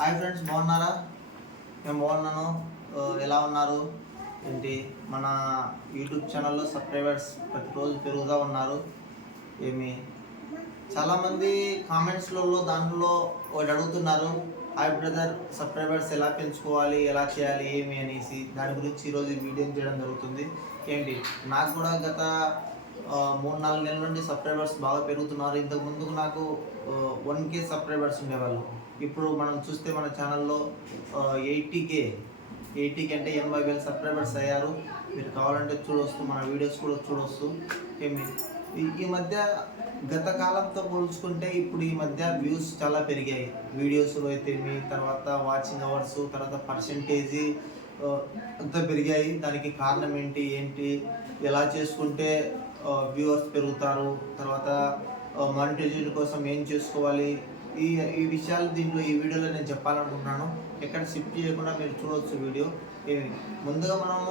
Hi friends బాగున్నారా? మేము బాగున్నాను. ఎలా ఉన్నారు? ఏంటి? మన యూట్యూబ్ ఛానల్లో సబ్స్క్రైబర్స్ ప్రతిరోజు పెరుగుతూ ఉన్నారు. ఏమి? చాలామంది కామెంట్స్లలో దాంట్లో వాళ్ళు అడుగుతున్నారు. హాయ్ బ్రదర్ సబ్స్క్రైబర్స్ ఎలా పెంచుకోవాలి ఎలా చేయాలి ఏమి అనేసి. దాని గురించి ఈరోజు వీడియో చేయడం జరుగుతుంది. ఏంటి? నాకు కూడా గత మూడు నాలుగు నెలల నుండి సబ్స్క్రైబర్స్ బాగా పెరుగుతున్నారు. ఇంతకు ముందుకు నాకు వన్ కే సబ్స్క్రైబర్స్ ఉండేవాళ్ళు. ఇప్పుడు మనం చూస్తే మన ఛానల్లో ఎయిటీ కే ఎయిటీ కే అంటే ఎనభై వేల సబ్స్క్రైబర్స్ అయ్యారు. మీరు కావాలంటే చూడొచ్చు మన వీడియోస్ కూడా చూడొచ్చు. ఈ- ఈ మధ్య గత కాలంతో పోల్చుకుంటే ఇప్పుడు ఈ మధ్య వ్యూస్ చాలా పెరిగాయి. వీడియోస్లో అయితే మీ తర్వాత వాచింగ్ అవర్స్ తర్వాత పర్సంటేజీ అంతా పెరిగాయి. దానికి కారణం ఏంటి ఏంటి ఎలా చేసుకుంటే వ్యూవర్స్ పెరుగుతారు తర్వాత మానిటైజేషన్ కోసం ఏం చేసుకోవాలి ఈ ఈ విషయాలు దీంట్లో ఈ వీడియోలో నేను చెప్పాలనుకుంటున్నాను. ఎక్కడ షిఫ్ట్ చేయకుండా మీరు చూడవచ్చు వీడియో. ముందుగా మనము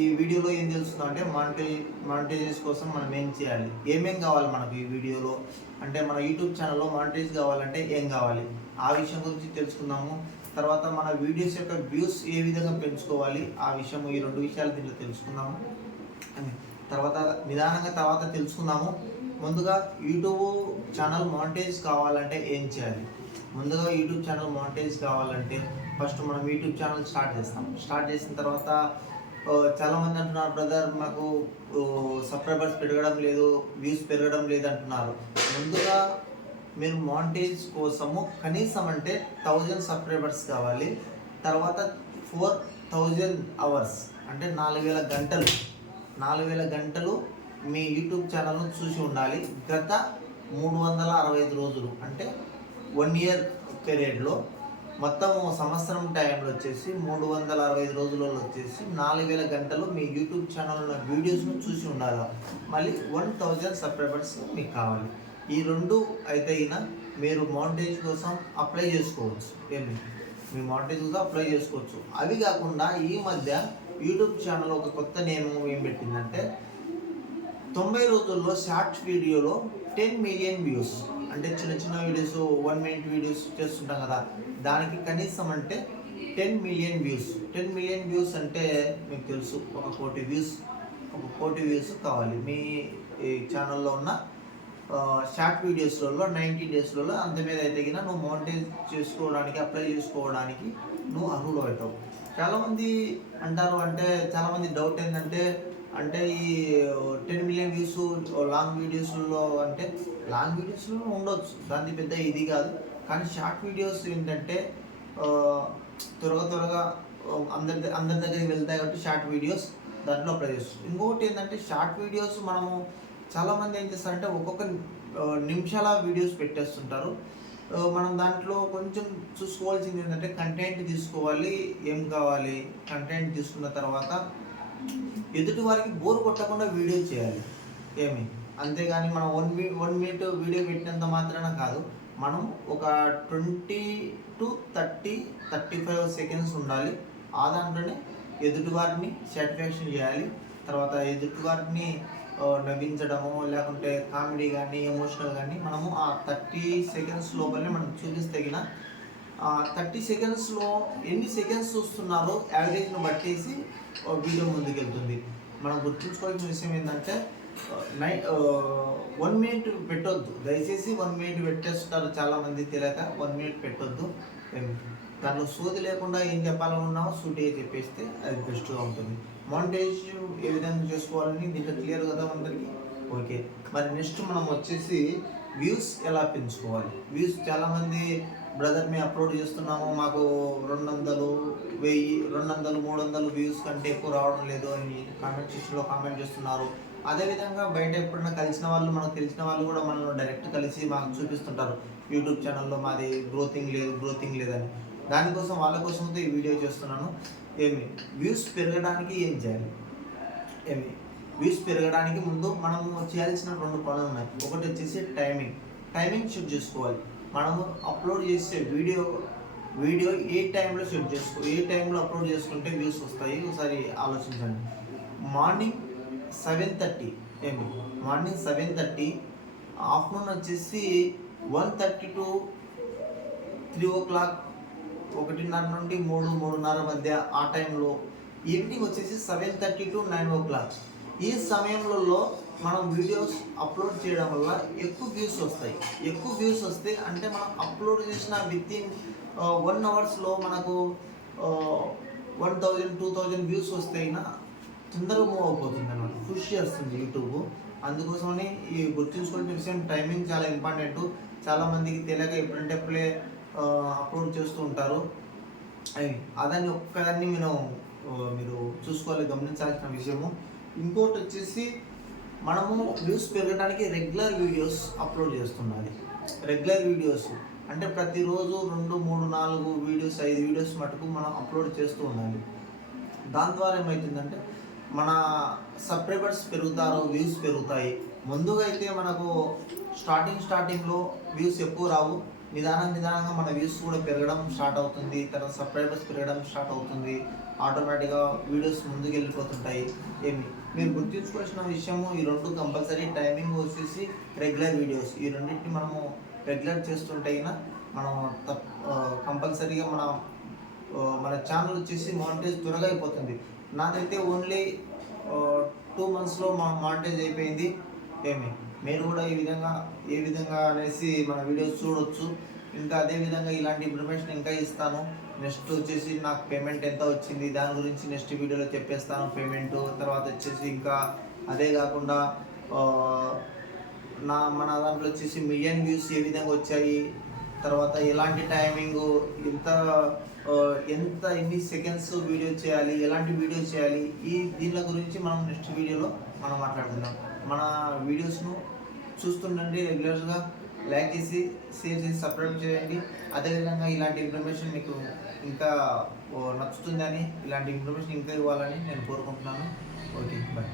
ఈ వీడియోలో ఏం తెలుస్తుందో అంటే మానిటై మానిటైజేషన్ కోసం మనం ఏం చేయాలి? ఏమేం కావాలి మనకు ఈ వీడియోలో? అంటే మన యూట్యూబ్ ఛానల్లో మానిటైజ్ కావాలంటే ఏం కావాలి? ఆ విషయం గురించి తెలుసుకుందాము. తర్వాత మన వీడియోస్ యొక్క వ్యూస్ ఏ విధంగా పెంచుకోవాలి? ఆ విషయం ఈ రెండు విషయాలు దీంట్లో తెలుసుకుందాము. తర్వాత నిదానంగా తర్వాత తెలుసుకుందాము. ముందుగా యూట్యూబ్ ఛానల్ మానిటైజ్ కావాలంటే ఏం చేయాలి? ముందుగా యూట్యూబ్ ఛానల్ మానిటైజ్ కావాలంటే ఫస్ట్ మనం యూట్యూబ్ ఛానల్ స్టార్ట్ చేస్తాం. స్టార్ట్ చేసిన తర్వాత చాలామంది అంటున్నారు బ్రదర్ మాకు సబ్స్క్రైబర్స్ పెరగడం లేదు వ్యూస్ పెరగడం లేదు అంటున్నారు. ముందుగా మీరు మాంటేజ్ కోసము కనీసం అంటే థౌజండ్ సబ్స్క్రైబర్స్ కావాలి. తర్వాత ఫోర్ థౌజండ్ అవర్స్ అంటే నాలుగు వేల గంటలు నాలుగు వేల గంటలు మీ యూట్యూబ్ ఛానల్ను చూసి ఉండాలి. గత మూడు వందల అరవై ఐదు రోజులు అంటే వన్ ఇయర్ పీరియడ్లో మొత్తం సంవత్సరం టైంలో వచ్చేసి మూడు వందల అరవై ఐదు రోజులలో వచ్చేసి నాలుగు వేల గంటలు మీ యూట్యూబ్ ఛానల్లో ఉన్న వీడియోస్ను చూసి ఉండాలి. మళ్ళీ వన్ థౌజండ్ సబ్స్క్రైబర్స్ మీకు కావాలి. ఈ రెండు అయితే అయినా మీరు మౌంటేజ్ కోసం అప్లై చేసుకోవచ్చు. ఏమి? మీ మౌంటేజ్ కోసం అప్లై చేసుకోవచ్చు. అవి కాకుండా ఈ మధ్య యూట్యూబ్ ఛానల్ ఒక కొత్త నియమం ఏం పెట్టిందంటే తొంభై రోజుల్లో షార్ట్ వీడియోలో టెన్ మిలియన్ వ్యూస్. అంటే చిన్న చిన్న వీడియోస్ వన్ మినిట్ వీడియోస్ చేస్తుంటాం కదా దానికి కనీసం అంటే ten million views. Ten million views అంటే మీకు తెలుసు ఒక కోటి వ్యూస్ ఒక కోటి వ్యూస్ కావాలి. మీ ఈ ఛానల్లో ఉన్న షార్ట్ వీడియోస్లలో నైంటీ డేస్లలో అంత మీద అయితే నువ్వు మౌంటైన్ చేసుకోవడానికి అప్లై చేసుకోవడానికి నువ్వు అర్హుడు అవుతావు. చాలామంది అంటారు అంటే చాలామంది డౌట్ ఏంటంటే అంటే ఈ టెన్ మిలియన్ వ్యూస్ లాంగ్ వీడియోస్లో అంటే లాంగ్ వీడియోస్లో ఉండొచ్చు. దాన్ని పెద్ద ఇది కాదు. కానీ షార్ట్ వీడియోస్ ఏంటంటే త్వరగా త్వరగా అందరి అందరి దగ్గరికి వెళ్తాయి కాబట్టి షార్ట్ వీడియోస్ దాంట్లో అప్లై చేస్తుంది ఇంకొకటి ఏంటంటే షార్ట్ వీడియోస్ మనము చాలామంది ఏం చేస్తారంటే ఒక్కొక్క నిమిషాల వీడియోస్ పెట్టేస్తుంటారు. మనం దాంట్లో కొంచెం చూసుకోవాల్సింది ఏంటంటే కంటెంట్ తీసుకోవాలి ఏం కావాలి కంటెంట్ తీసుకున్న తర్వాత ఎదుటి వారికి బోర్ కొట్టకుండా వీడియో చేయాలి. ఏమి? అంతేగాని మనం వన్ మీ వన్ మినిట్ వీడియో పెట్టినంత మాత్రాన కాదు మనం ఒక twenty two thirty thirty five seconds ఉండాలి. ఆ దాంట్లోనే ఎదుటి వారిని సాటిస్ఫాక్షన్ చేయాలి. తర్వాత ఎదుటి వారిని నవ్వించడము లేకుంటే కామెడీ కానీ ఎమోషనల్ కానీ మనము ఆ థర్టీ సెకండ్స్ లోపలనే మనం చూపిస్తగిన థర్టీ సెకండ్స్లో ఎన్ని సెకండ్స్ చూస్తున్నారో యావరేజ్ను బట్టేసి వీడియో ముందుకెళ్తుంది. మనం గుర్తుంచుకోవాల్సిన విషయం ఏంటంటే నై వన్ మినిట్ పెట్టొద్దు. దయచేసి వన్ మినిట్ పెట్టేస్తారు చాలామంది తెలియక వన్ మినిట్ పెట్టొద్దు. దాంట్లో సోది లేకుండా ఏం చెప్పాలనుకున్నామో సూటిగా చెప్పేస్తే అది బెస్ట్గా ఉంటుంది. మౌంటేజ్ ఏ విధంగా చేసుకోవాలని దీంట్లో క్లియర్ కదా అందరికీ? ఓకే. మరి నెక్స్ట్ మనం వచ్చేసి వ్యూస్ ఎలా పెంచుకోవాలి? వ్యూస్ చాలామంది బ్రదర్ మేము అప్లోడ్ చేస్తున్నాము మాకు రెండు వందలు వెయ్యి రెండు వందలు మూడు వందలు వ్యూస్ కంటే ఎక్కువ రావడం లేదు అని కామెంట్ సెక్షన్లో కామెంట్ చేస్తున్నారు. అదేవిధంగా బయట ఎప్పుడైనా కలిసిన వాళ్ళు మనకు తెలిసిన వాళ్ళు కూడా మనల్ని డైరెక్ట్ కలిసి మాకు చూపిస్తుంటారు. యూట్యూబ్ ఛానల్లో మాది గ్రోతింగ్ లేదు గ్రోతింగ్ లేదని. దానికోసం వాళ్ళ కోసంతో ఈ వీడియో చేస్తున్నాను. ఏమి? వ్యూస్ పెరగడానికి ఏం చేయాలి? ఏమి? వ్యూస్ పెరగడానికి ముందు మనము చేయాల్సిన రెండు పనులు ఉన్నాయి. ఒకటి వచ్చేసి టైమింగ్. టైమింగ్ షూట్ చేసుకోవాలి. మనము అప్లోడ్ చేసే వీడియో వీడియో ఏ టైంలో షూట్ చేసుకో ఏ టైంలో అప్లోడ్ చేసుకుంటే వ్యూస్ వస్తాయి? ఒకసారి ఆలోచించండి. Morning seven thirty. ఏమి? Morning seven thirty. ఆఫ్టర్నూన్ వచ్చేసి one thirty to three o'clock ఒకటిన్నర నుండి మూడు మూడున్నర మధ్య ఆ టైంలో ఈవినింగ్ వచ్చేసి seven thirty to nine o'clock. ఈ సమయంలో మనం వీడియోస్ అప్లోడ్ చేయడం వల్ల ఎక్కువ వ్యూస్ వస్తాయి. ఎక్కువ వ్యూస్ వస్తే అంటే మనం అప్లోడ్ చేసిన విత్ ఇన్ వన్ అవర్స్లో మనకు one thousand two thousand views వస్తే అయినా తొందరగా మూవ్ అయిపోతుంది అనమాట కృషి చేస్తుంది యూట్యూబ్. అందుకోసమని ఈ గుర్తుంచుకోవాల్సిన విషయం టైమింగ్ చాలా ఇంపార్టెంట్. చాలామందికి తెలియక ఎప్పుడంటే ప్లే అప్లోడ్ చేస్తూ ఉంటారు. అవి అదాన్ని ఒక్కదాన్ని మీరు మీరు చూసుకోవాలి గమనించాల్సిన విషయము. ఇంకోటి వచ్చేసి మనము వ్యూస్ పెరగడానికి రెగ్యులర్ వీడియోస్ అప్లోడ్ చేస్తుండాలి రెగ్యులర్ వీడియోస్ అంటే ప్రతిరోజు రెండు మూడు నాలుగు వీడియోస్ ఐదు వీడియోస్ మటుకు మనం అప్లోడ్ చేస్తూ ఉండాలి. దాని ద్వారా ఏమవుతుందంటే మన సబ్స్క్రైబర్స్ పెరుగుతారు వ్యూస్ పెరుగుతాయి. ముందుగా అయితే మనకు స్టార్టింగ్ స్టార్టింగ్లో వ్యూస్ ఎక్కువ రావు. నిదానం నిదానంగా మన వ్యూస్ కూడా పెరగడం స్టార్ట్ అవుతుంది. తర్వాత సబ్స్క్రైబర్స్ పెరగడం స్టార్ట్ అవుతుంది. ఆటోమేటిక్గా వీడియోస్ ముందుకు వెళ్ళిపోతుంటాయి ఏమి? మీరు గుర్తించుకోవాల్సిన విషయము ఈ రెండు కంపల్సరీ టైమింగ్ వచ్చేసి రెగ్యులర్ వీడియోస్. ఈ రెండింటిని మనము రెగ్యులర్ చేస్తుంటే అయినా మనం తప్ కంపల్సరీగా మన మన ఛానల్ వచ్చేసి మానిటైజ్ త్వరగా అయిపోతుంది. నాదైతే ఓన్లీ టూ మంత్స్లో మా మానిటైజ్ అయిపోయింది. ఏమి? మీరు కూడా ఈ విధంగా ఏ విధంగా అనేసి మన వీడియోస్ చూడొచ్చు. ఇంకా అదే విధంగా ఇలాంటి ఇన్ఫర్మేషన్ ఇంకా ఇస్తాను. నెక్స్ట్ వచ్చేసి నాకు పేమెంట్ ఎంత వచ్చింది దాని గురించి నెక్స్ట్ వీడియోలో చెప్పేస్తాను. పేమెంట్ తర్వాత వచ్చేసి ఇంకా అదే కాకుండా నా మన దాంట్లో వచ్చేసి మిలియన్ వ్యూస్ ఏ విధంగా వచ్చాయి. తర్వాత ఎలాంటి టైమింగ్ ఎంత ఎంత ఎన్ని సెకండ్స్ వీడియో చేయాలి ఎలాంటి వీడియో చేయాలి ఈ దీని గురించి మనం నెక్స్ట్ వీడియోలో మనం మాట్లాడుకుందాం. మన వీడియోస్ను చూస్తుండండి రెగ్యులర్గా. లైక్ చేసి షేర్ చేసి సబ్స్క్రైబ్ చేయండి. అదేవిధంగా ఇలాంటి ఇన్ఫర్మేషన్ మీకు ఇంకా ఓ, నచ్చుతుందని ఇలాంటి ఇన్ఫర్మేషన్ ఇంకా ఇవ్వాలని నేను కోరుకుంటున్నాను. Okay bye.